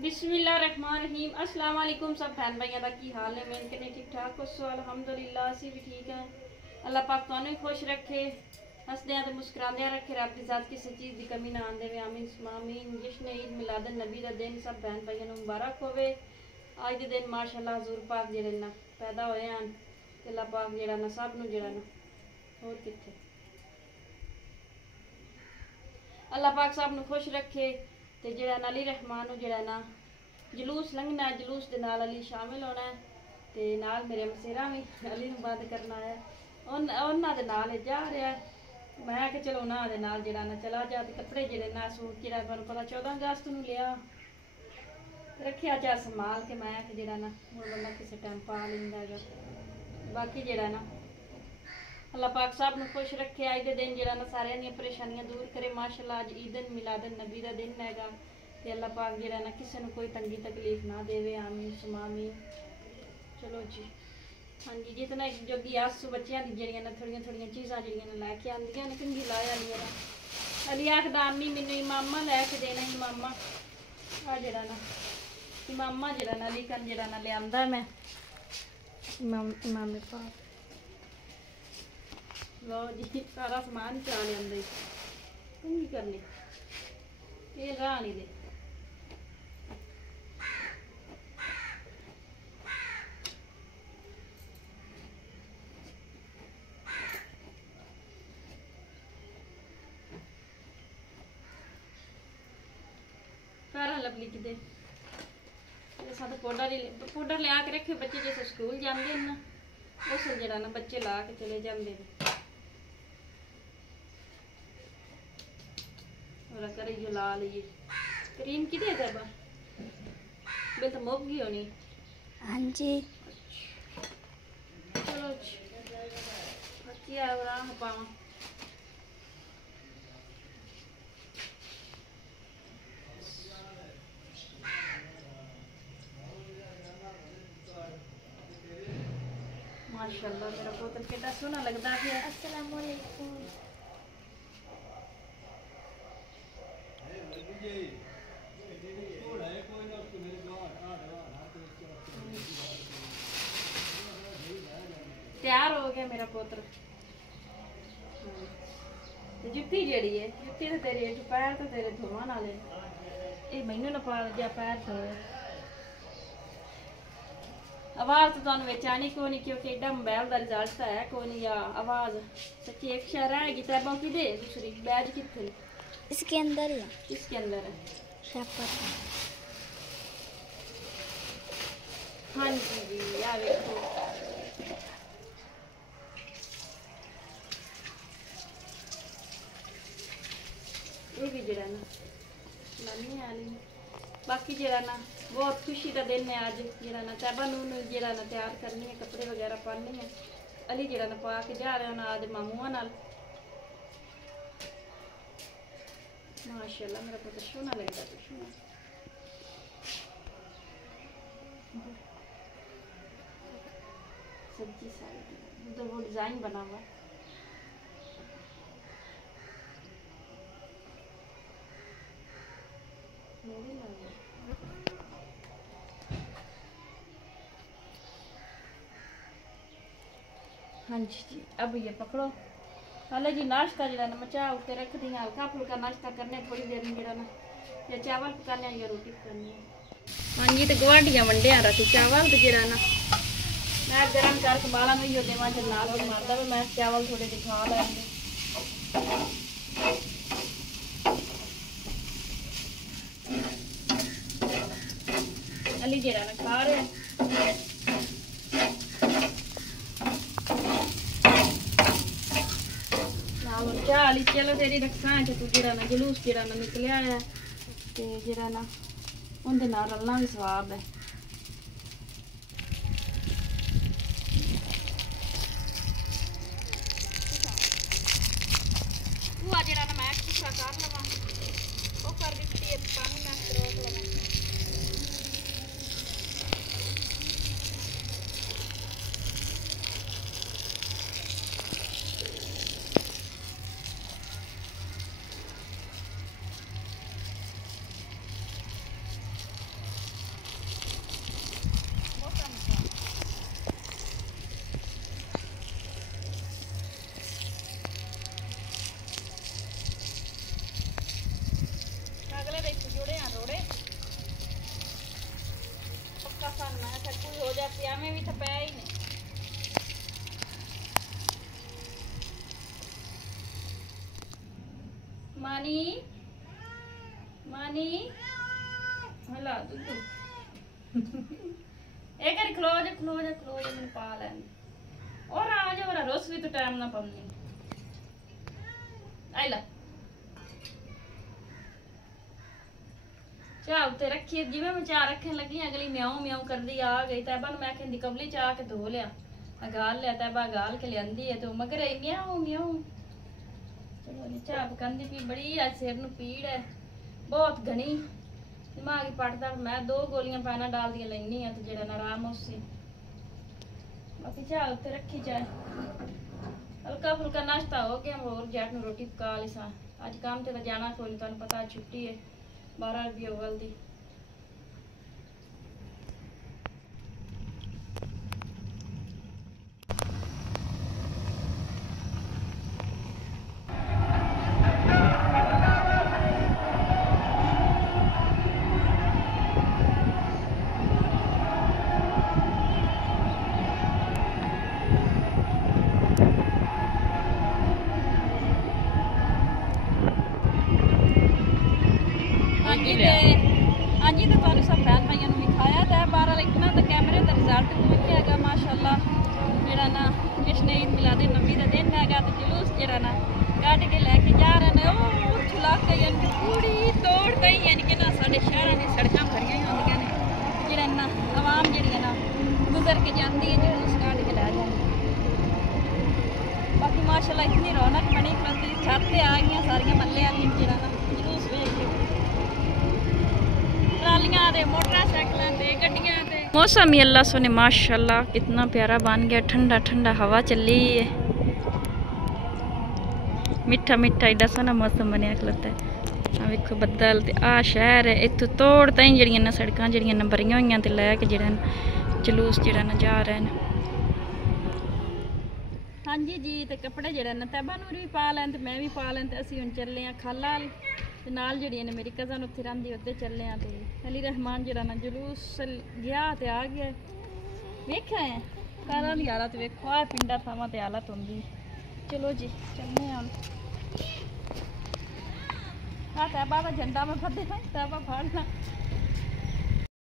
बिस्मिल्लाहिर्रहमानिर्रहीम। अस्सलाम वालेकुम सब बहन भाइयों का की हाल है। मैं इनके ठीक ठाक हो सो अल्हम्दुलिल्लाह असी भी ठीक है। अल्लाह पाक तुहानू खुश रखे, हसदियां ते मुस्कुरांदियां रखे, रब दी ज़ात किसी चीज़ की कमी ना आने देवे। आमीन आमीन। जश्न ईद मिलादुन नबी का दिन सब बहन भाइयों को मुबारक होवे। अज के दिन माशाअल्लाह हजूर पाक जेड़े ना पैदा होए हैं, अल्लाह पाक जेड़ा ना सब नू जेड़ा ना होर किथे अल्लाह पाक सब नू खुश रखे। ते जेड़ा अली रहमान नू जेड़ा ना जलूस लंघना है, जलूस के नाल अली शामिल होना है ते नाल मेरे मसेरा भी अली नू बंद करना है। उन्हां दे नाल जा रहा है। मैं कि चलो उन्हां दे नाल जेड़ा ना चला जा। ते कपड़े जेड़े ना सूट जेड़ा तुहानू पता 14 अगस्त नू लिया रखिया चार संभाल के। मैं कि जेड़ा ना हुण बंदा किसी टाइम पा लैंदा है। बाकी जेड़ा ना अल्लाह पाक सब नू खुश रखे। अज के दिन जेड़ा ना सारियां दी परेशानियां दूर करे। माशाअल्लाह अज ईदन मिलादन नबी का दिन हैगा ते अल्लाह पाक जेड़ा ना किसी नू कोई तंगी तकलीफ ना देवे। आमीन सुमामीन। चलो जी हाँ जी, जितना जोगी आस बच्चों की जड़ियाँ ना थोड़िया थोड़िया चीज़ां जड़ियाँ लैके आंदियां ने कंघी ला आलियां। अली आखदा अम्मी मैनू इमामा लैके देना। इमामा आ जड़ा ना इमामा जड़ा ना अली कन जड़ा ना लिया मैं इमामे पाक लो जी सारा समान चला लिया कंघी करनी ये राह नहीं दे। लवली किते साथ पाउडर लिया के रखे बच्चे जैसे स्कूल जाते हैं ना उस जरा ना बच्चे ला के चले जाते हैं। और करिए ला लीए क्रीम कि बिल तो मुक गई होनी। हाँ जी चलो अच्छी राह पावा। माशाअल्लाह मेरा पुत्र कितना सोहना लगता है। अस्सलाम वालेकुम। तैयार हो गया मेरा पुत्र। जुत्ती जड़ी है जुत्ती तो तेरे पैर तो तेरे धोवा नाले ये मैनू ना पा जा पैर धोए। आवाज़ तो तुहानू विच आनी कोई नहीं क्योंकि एडा मोबाइल का रिजल्ट तो है कोई नहीं। या आवाज़ सच्ची एक शहर रहेगी तैबा कि दूसरी बैज कितने इसके अंदर है। इसके अंदर है हाँ जी या देखो ये भी जरा ना लानी वाली। बाकी जरा ना बहुत खुशी का दिन है अज। जरा ना तैबा नू जरा ना तैयार करनी है कपड़े वगैरह पाने हैं। अली जरा ना पा के जा रहा ना आज मामूआ नाल। माशाअल्लाह मेरा पुत्र सोहना लगता है सोहना। सब्जी सारी तो वो डिज़ाइन बना हुआ हाँ जी। अब ये पकड़ो हाले जी नाश्ता जरा ना मैं चाह उत्ते रख दी हल्का फुल्का नाश्ता करने थोड़ी देर में जरा ना या चावल पकाने या रोटी पकानी। हाँ जी तो गुआढ़ियां वंडिया रखी चावल तो जरा ना मैं गर्म करके बाला में ही देव जब नाल मारता भी मैं चावल थोड़े ਜਿਹੇ खा लेंगे। अली जरा ना खा रहे चाह अली चलो तेरी रखा है तू जरा ना जलूस जरा ना निकलिया है ते जरा ना उनके नाल रलना भी स्वाब है। जरा ना मैं गुस्सा कर लवा वो कर दी है पानी मैं रोक लगा। मानी मानी हला दुद्धू एक बार खलो जा मैंने पा लैन और आ जा मेरा रोस भी तो टाइम ना पाऊंगी आई ला चाह उत्ते रखी जिवें मैं चाह रखन लगी अगली म्याऊं म्याऊं करदी आ गई तैबा मैं कहंदी कबली चाह के धो लिया गाल लिया तैबा गाल के लियांदी है तो मगर म्याऊं म्याऊं चलो जी चाह पकांदी पी बड़ी आज सिर नूं पीड़ है बहुत घनी दिमाग ही पटदा मैं 2 गोलियां पैना डाल दिया लैनी है तो जेड़ा ना आराम उसी बाकी चाह उत्ते रखी चाह हल्का फुल्का नाश्ता हो गया और जट नूं रोटी पका ली सा अज काम ते जाना कोई नहीं तुहानूं पता छुट्टी है 12 रुपये ओवल दी ਹਾਂਜੀ ਤਾਂ ਤੁਹਾਨੂੰ ਸਭ ਭੈਣ ਭਾਈਆਂ ਨੂੰ ਵਿਖਾਇਆ ਤਾਂ 12 ਲਿਖਣਾ ਤਾਂ ਕੈਮਰੇ ਦਾ ਰਿਜ਼ਲਟ ਵੀ ਹੈਗਾ ਮਾਸ਼ਾਅੱਲਾ ਜਿਹੜਾ ਨਾ ਜਸ਼ਨ ਈਦ ਮਿਲਾਦ ਨਬੀ ਦਾ ਦਿਨ ਹੈਗਾ ਤੇ ਜਲੂਸ ਜਿਹੜਾ ਨਾ ਕੱਢ ਕੇ ਲੈ ਕੇ ਜਾ ਰਹੇ ਨੇ ਉਹ ਛੁਲਾ ਕੇ ਯਾਨੀ ਪੂਰੀ ਤੋੜ ਗਈ ਯਾਨੀ ਕਿ ਨਾ ਸਾਡੇ ਸ਼ਹਿਰਾਂ ਦੀਆਂ ਸੜਕਾਂ ਭਰੀਆਂ ਹੀ ਹੁੰਦੀਆਂ ਨੇ ਜਿਹੜਾ ਨਾ ਆਵਾਮ ਜਿਹੜੀ ਨਾ ਗੁਜ਼ਰ ਕੇ ਜਾਂਦੀ ਹੈ ਜਲੂਸ ਕੱਢ ਕੇ ਲੈ ਜਾਂਦੀ ਬਾਕੀ ਮਾਸ਼ਾਅੱਲਾ ਇਤਨੀ ਰੌਣਕ ਬਣੀ ਖਲੋਤੀ ਛੱਤ ਤੇ ਆ ਗਈਆਂ ਸਾਰੀਆਂ ਮੱਲੇ ਵਾਲੀਆਂ ਜਿਹੜਾ ਨਾ ਜਲੂਸ ਵੇਖ ਕੇ मौसम ही अल्लाह सोने माशाल्लाह कितना प्यारा बन गया ठंडा ठंडा हवा चली है मिठा मिठा एडा सोना मौसम बनया खलोता है वेखो बदल ते आ शहर है इत्थों तोड़ ताईं जड़ियां ना सड़कां जड़ियां ना भरियां होईयां ते लैके जेड़ा जलूस जेड़ा ना जा रहे हैं हाँ जी जी ते कपड़े जेड़ा ना तैबा नूर भी पा लैन ते मैं भी पा लैन ते असीं हुण चले आ खाला ते नाल जेड़ी ने मेरी कज़न उत्थे रहिंदी उत्ते चले आ ते अली रहमान जेड़ा ना जुलूस गया ते आ गया वेख्या है कारा दी हालत वेखो आ पिंडा थावां ते हालत हुंदी चलो जी चलने आ आ तैबा दा झंडा मैं फड़े तैबा फड़ना